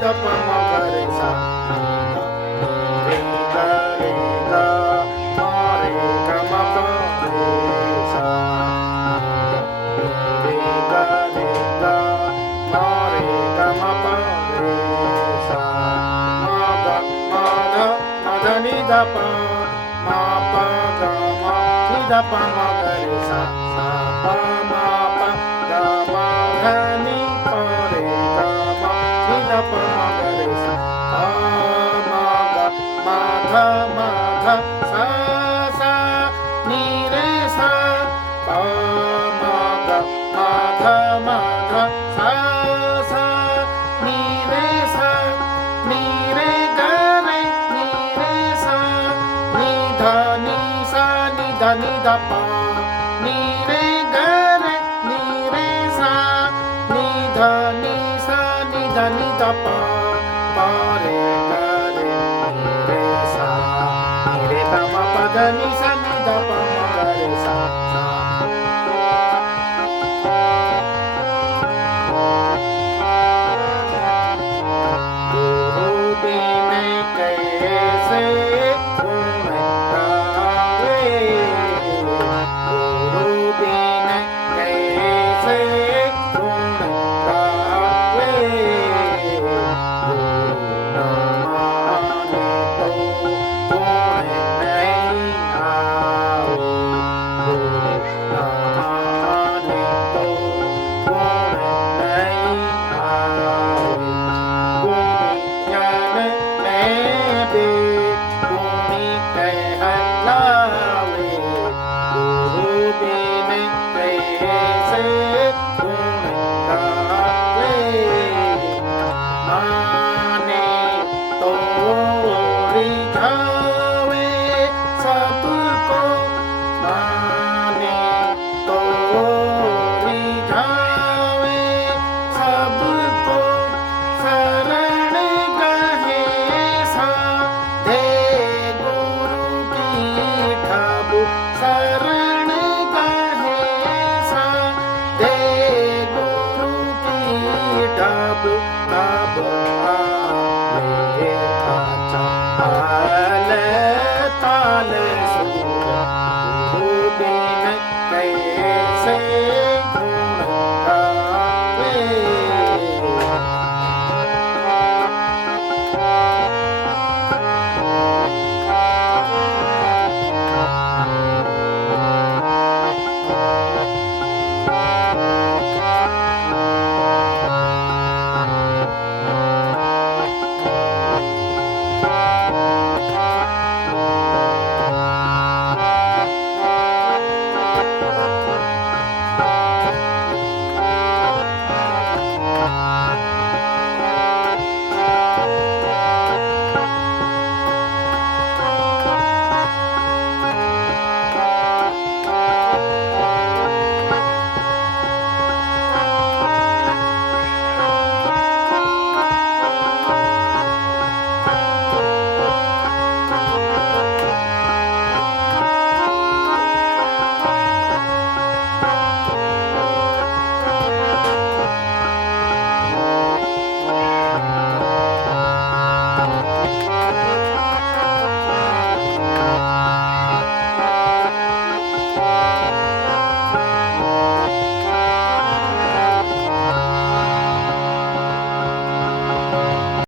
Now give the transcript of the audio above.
ध प म ग रे सा रे ग रे ग म रे ग म प रे सा रे ग रे ग म रे ग म प रे सा म ग म ध नि ध प म प ग म नि ध प म ग रे सा प म प ग म ध नि प रे ग म नि ध प म ग रे सा म ग म ध सा सा नि रे सा प म ग म ध सा सा नि रे सा नि रे ग रे नि रे सा नि ध नि सा नि ध नि ध प नि रे ग रे नि रे सा नि ध नि सा नि ध नि ध प रे ग रे नि रे सा नि रे ग म प ध नि सा नि ध प म ग रे सा गुरु बिन कैसे गुण गावे गुरु बिन कैसे गुण गावे गुरु न माने तो गुण नहीं आवे गुरु न माने तो गुण नहीं आवे गुणी ज्ञान में भी गुणी कहलावे गुरु बिन कैसे गुण गावे माने तो रिझावे सबको माने तो रिझावे सबको शरण गहे सा दे गुरु की ठाबु शरण गहे सा दे गुरु की ठाबु तब आले अच्छा ताल ताल